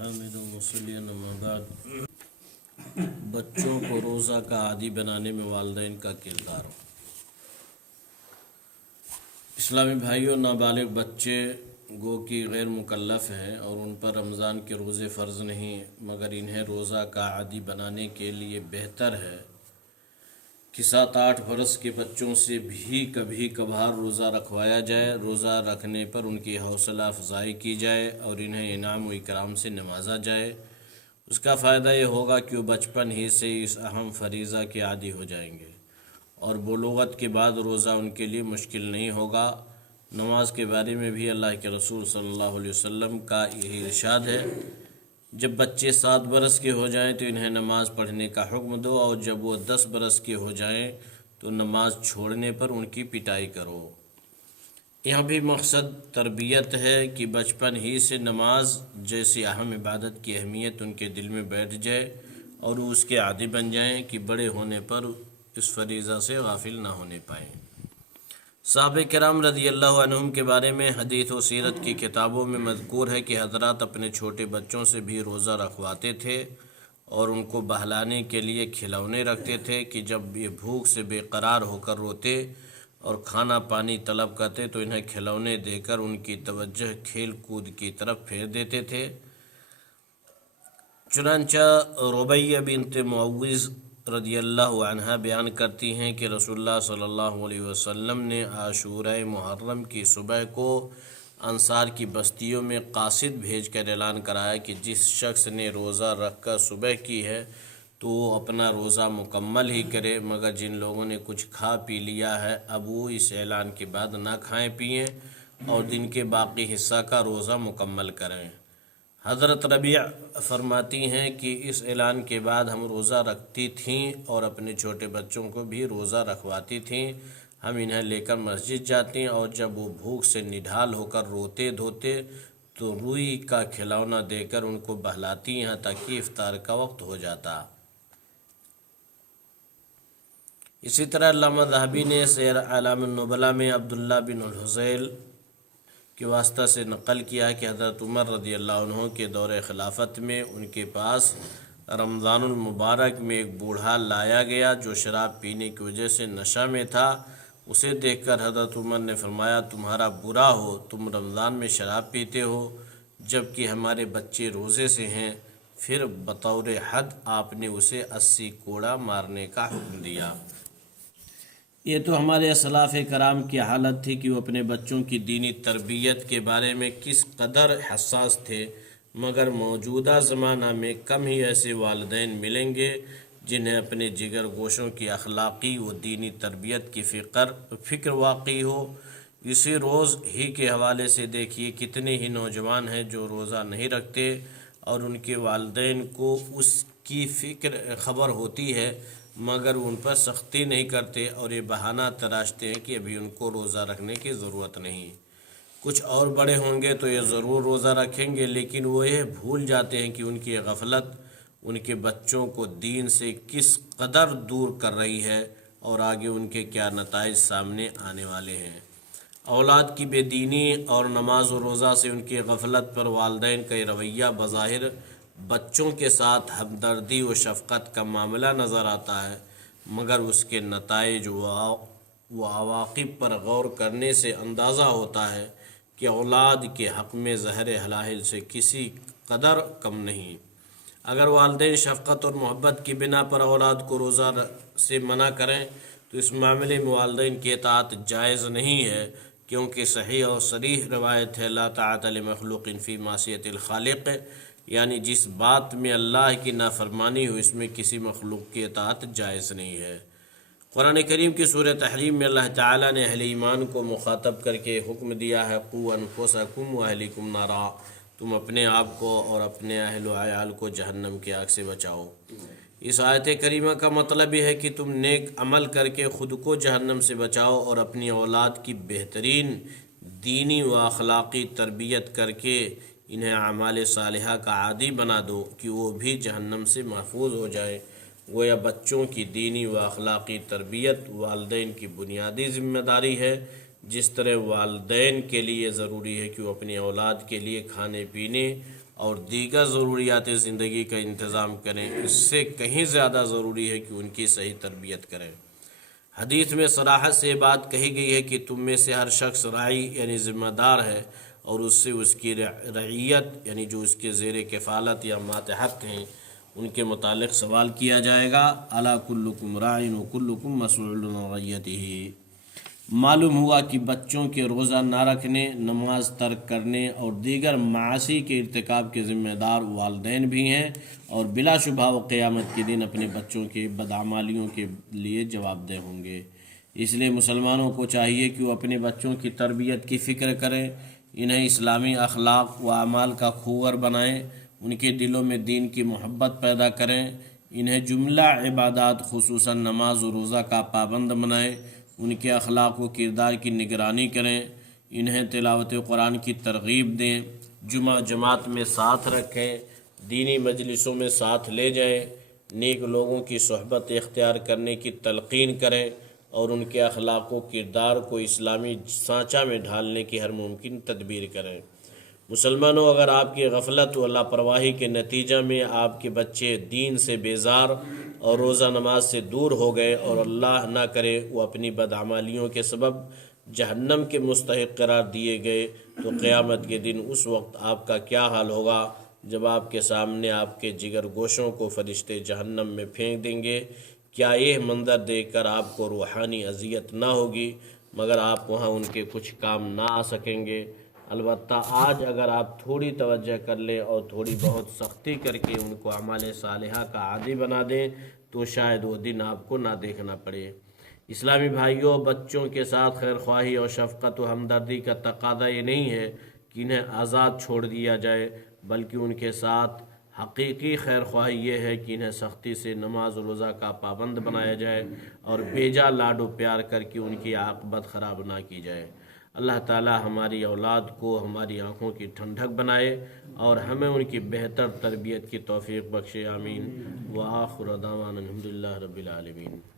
حامد ومصلی اما بعد بچوں کو روزہ کا عادی بنانے میں والدین کا کردار۔ اسلامی بھائیوں، نابالغ بچے گو کہ غیر مکلف ہیں اور ان پر رمضان کے روزے فرض نہیں، مگر انہیں روزہ کا عادی بنانے کے لیے بہتر ہے کہ 7-8 برس کے بچوں سے بھی کبھی کبھار روزہ رکھوایا جائے۔ روزہ رکھنے پر ان کی حوصلہ افزائی کی جائے اور انہیں انعام و اکرام سے نوازا جائے۔ اس کا فائدہ یہ ہوگا کہ وہ بچپن ہی سے اس اہم فریضہ کے عادی ہو جائیں گے اور بلوغت کے بعد روزہ ان کے لیے مشکل نہیں ہوگا۔ نماز کے بارے میں بھی اللہ کے رسول صلی اللہ علیہ وسلم کا یہی ارشاد ہے، جب بچے 7 برس کے ہو جائیں تو انہیں نماز پڑھنے کا حکم دو، اور جب وہ 10 برس کے ہو جائیں تو نماز چھوڑنے پر ان کی پٹائی کرو۔ یہاں بھی مقصد تربیت ہے کہ بچپن ہی سے نماز جیسی اہم عبادت کی اہمیت ان کے دل میں بیٹھ جائے اور وہ اس کے عادی بن جائیں کہ بڑے ہونے پر اس فریضہ سے غافل نہ ہونے پائیں۔ صحابہ کرام رضی اللہ عنہم کے بارے میں حدیث و سیرت کی کتابوں میں مذکور ہے کہ حضرات اپنے چھوٹے بچوں سے بھی روزہ رکھواتے تھے اور ان کو بہلانے کے لیے کھلونے رکھتے تھے کہ جب یہ بھوک سے بے قرار ہو کر روتے اور کھانا پانی طلب کرتے تو انہیں کھلونے دے کر ان کی توجہ کھیل کود کی طرف پھیر دیتے تھے۔ چنانچہ ربیہ بنت معوذ رضی اللہ عنہا بیان کرتی ہیں کہ رسول اللہ صلی اللہ علیہ وسلم نے عاشورہ محرم کی صبح کو انصار کی بستیوں میں قاصد بھیج کر اعلان کرایا کہ جس شخص نے روزہ رکھ کر صبح کی ہے تو وہ اپنا روزہ مکمل ہی کرے، مگر جن لوگوں نے کچھ کھا پی لیا ہے اب وہ اس اعلان کے بعد نہ کھائیں پئیں اور دن کے باقی حصہ کا روزہ مکمل کریں۔ حضرت ربیع فرماتی ہیں کہ اس اعلان کے بعد ہم روزہ رکھتی تھیں اور اپنے چھوٹے بچوں کو بھی روزہ رکھواتی تھیں۔ ہم انہیں لے کر مسجد جاتی اور جب وہ بھوک سے نڈھال ہو کر روتے دھوتے تو روئی کا کھلونا دے کر ان کو بہلاتی یہاں تک کہ افطار کا وقت ہو جاتا۔ اسی طرح علامہ ذہبی نے سیر اعلام النبلاء میں عبداللہ بن الحذیل کے واسطہ سے نقل کیا کہ حضرت عمر رضی اللہ عنہ کے دور خلافت میں ان کے پاس رمضان المبارک میں ایک بوڑھا لایا گیا جو شراب پینے کی وجہ سے نشہ میں تھا۔ اسے دیکھ کر حضرت عمر نے فرمایا، تمہارا برا ہو، تم رمضان میں شراب پیتے ہو جبکہ ہمارے بچے روزے سے ہیں۔ پھر بطور حد آپ نے اسے 80 کوڑا مارنے کا حکم دیا۔ یہ تو ہمارے اسلاف کرام کی حالت تھی کہ وہ اپنے بچوں کی دینی تربیت کے بارے میں کس قدر حساس تھے، مگر موجودہ زمانہ میں کم ہی ایسے والدین ملیں گے جنہیں اپنے جگر گوشوں کی اخلاقی و دینی تربیت کی فکر واقعی ہو۔ اسی روز ہی کے حوالے سے دیکھیے کتنے ہی نوجوان ہیں جو روزہ نہیں رکھتے اور ان کے والدین کو اس کی خبر ہوتی ہے مگر ان پر سختی نہیں کرتے اور یہ بہانہ تراشتے ہیں کہ ابھی ان کو روزہ رکھنے کی ضرورت نہیں، کچھ اور بڑے ہوں گے تو یہ ضرور روزہ رکھیں گے، لیکن وہ یہ بھول جاتے ہیں کہ ان کی غفلت ان کے بچوں کو دین سے کس قدر دور کر رہی ہے اور آگے ان کے کیا نتائج سامنے آنے والے ہیں۔ اولاد کی بے دینی اور نماز و روزہ سے ان کی غفلت پر والدین کا یہ رویہ بظاہر بچوں کے ساتھ ہمدردی و شفقت کا معاملہ نظر آتا ہے، مگر اس کے نتائج و عواقب پر غور کرنے سے اندازہ ہوتا ہے کہ اولاد کے حق میں زہر حلال سے کسی قدر کم نہیں۔ اگر والدین شفقت اور محبت کی بنا پر اولاد کو روزہ سے منع کریں تو اس معاملے میں والدین کی اطاعت جائز نہیں ہے، کیونکہ صحیح اور صریح روایت ہے، لا طاعۃ لمخلوق فی معصیۃ الخالق، یعنی جس بات میں اللہ کی نافرمانی ہو اس میں کسی مخلوق کی اطاعت جائز نہیں ہے۔ قرآن کریم کی سورہ تحریم میں اللہ تعالیٰ نے اہل ایمان کو مخاطب کر کے حکم دیا ہے، قوا انفسکم واہلیکم نارا، تم اپنے آپ کو اور اپنے اہل و عیال کو جہنم کی آگ سے بچاؤ۔ اس آیت کریمہ کا مطلب یہ ہے کہ تم نیک عمل کر کے خود کو جہنم سے بچاؤ اور اپنی اولاد کی بہترین دینی و اخلاقی تربیت کر کے انہیں اعمال صالحہ کا عادی بنا دو کہ وہ بھی جہنم سے محفوظ ہو جائے۔ گویا بچوں کی دینی و اخلاقی تربیت والدین کی بنیادی ذمہ داری ہے، جس طرح والدین کے لیے ضروری ہے کہ وہ اپنی اولاد کے لیے کھانے پینے اور دیگر ضروریات زندگی کا انتظام کریں، اس سے کہیں زیادہ ضروری ہے کہ ان کی صحیح تربیت کریں۔ حدیث میں صراحت سے بات کہی گئی ہے کہ تم میں سے ہر شخص راعی یعنی ذمہ دار ہے، اور اس سے اس کی رعیت یعنی جو اس کے زیر کفالت یا ماتحت ہیں ان کے متعلق سوال کیا جائے گا۔ الا کلکم راع و کلکم مسئول عن رعیتہ۔ معلوم ہوا کہ بچوں کے روزہ نہ رکھنے، نماز ترک کرنے اور دیگر معاصی کے ارتکاب کے ذمہ دار والدین بھی ہیں، اور بلا شبہ وہ قیامت کے دن اپنے بچوں کے بدعمالیوں کے لیے جواب دہ ہوں گے۔ اس لیے مسلمانوں کو چاہیے کہ وہ اپنے بچوں کی تربیت کی فکر کریں، انہیں اسلامی اخلاق و اعمال کا خوور بنائیں، ان کے دلوں میں دین کی محبت پیدا کریں، انہیں جملہ عبادات خصوصاً نماز و روزہ کا پابند بنائیں، ان کے اخلاق و کردار کی نگرانی کریں، انہیں تلاوت قرآن کی ترغیب دیں، جمعہ جماعت میں ساتھ رکھیں، دینی مجلسوں میں ساتھ لے جائیں، نیک لوگوں کی صحبت اختیار کرنے کی تلقین کریں، اور ان کے اخلاق و کردار کو اسلامی سانچہ میں ڈھالنے کی ہر ممکن تدبیر کریں۔ مسلمانوں، اگر آپ کی غفلت و لاپرواہی کے نتیجہ میں آپ کے بچے دین سے بیزار اور روزہ نماز سے دور ہو گئے، اور اللہ نہ کرے وہ اپنی بدعمالیوں کے سبب جہنم کے مستحق قرار دیے گئے، تو قیامت کے دن اس وقت آپ کا کیا حال ہوگا جب آپ کے سامنے آپ کے جگر گوشوں کو فرشتے جہنم میں پھینک دیں گے؟ کیا یہ منظر دیکھ کر آپ کو روحانی اذیت نہ ہوگی، مگر آپ وہاں ان کے کچھ کام نہ آ سکیں گے؟ البتہ آج اگر آپ تھوڑی توجہ کر لیں اور تھوڑی بہت سختی کر کے ان کو اعمال صالحہ کا عادی بنا دیں تو شاید وہ دن آپ کو نہ دیکھنا پڑے۔ اسلامی بھائیوں، بچوں کے ساتھ خیر خواہی اور شفقت و ہمدردی کا تقاضا یہ نہیں ہے کہ انہیں آزاد چھوڑ دیا جائے، بلکہ ان کے ساتھ حقیقی خیر خواہی یہ ہے کہ انہیں سختی سے نماز و روزہ کا پابند بنایا جائے اور بیجا لاڈ و پیار کر کے ان کی عاقبت خراب نہ کی جائے۔ اللہ تعالی ہماری اولاد کو ہماری آنکھوں کی ٹھنڈک بنائے اور ہمیں ان کی بہتر تربیت کی توفیق بخشے، آمین۔ وآخر دعوانا الحمدللہ رب العالمین۔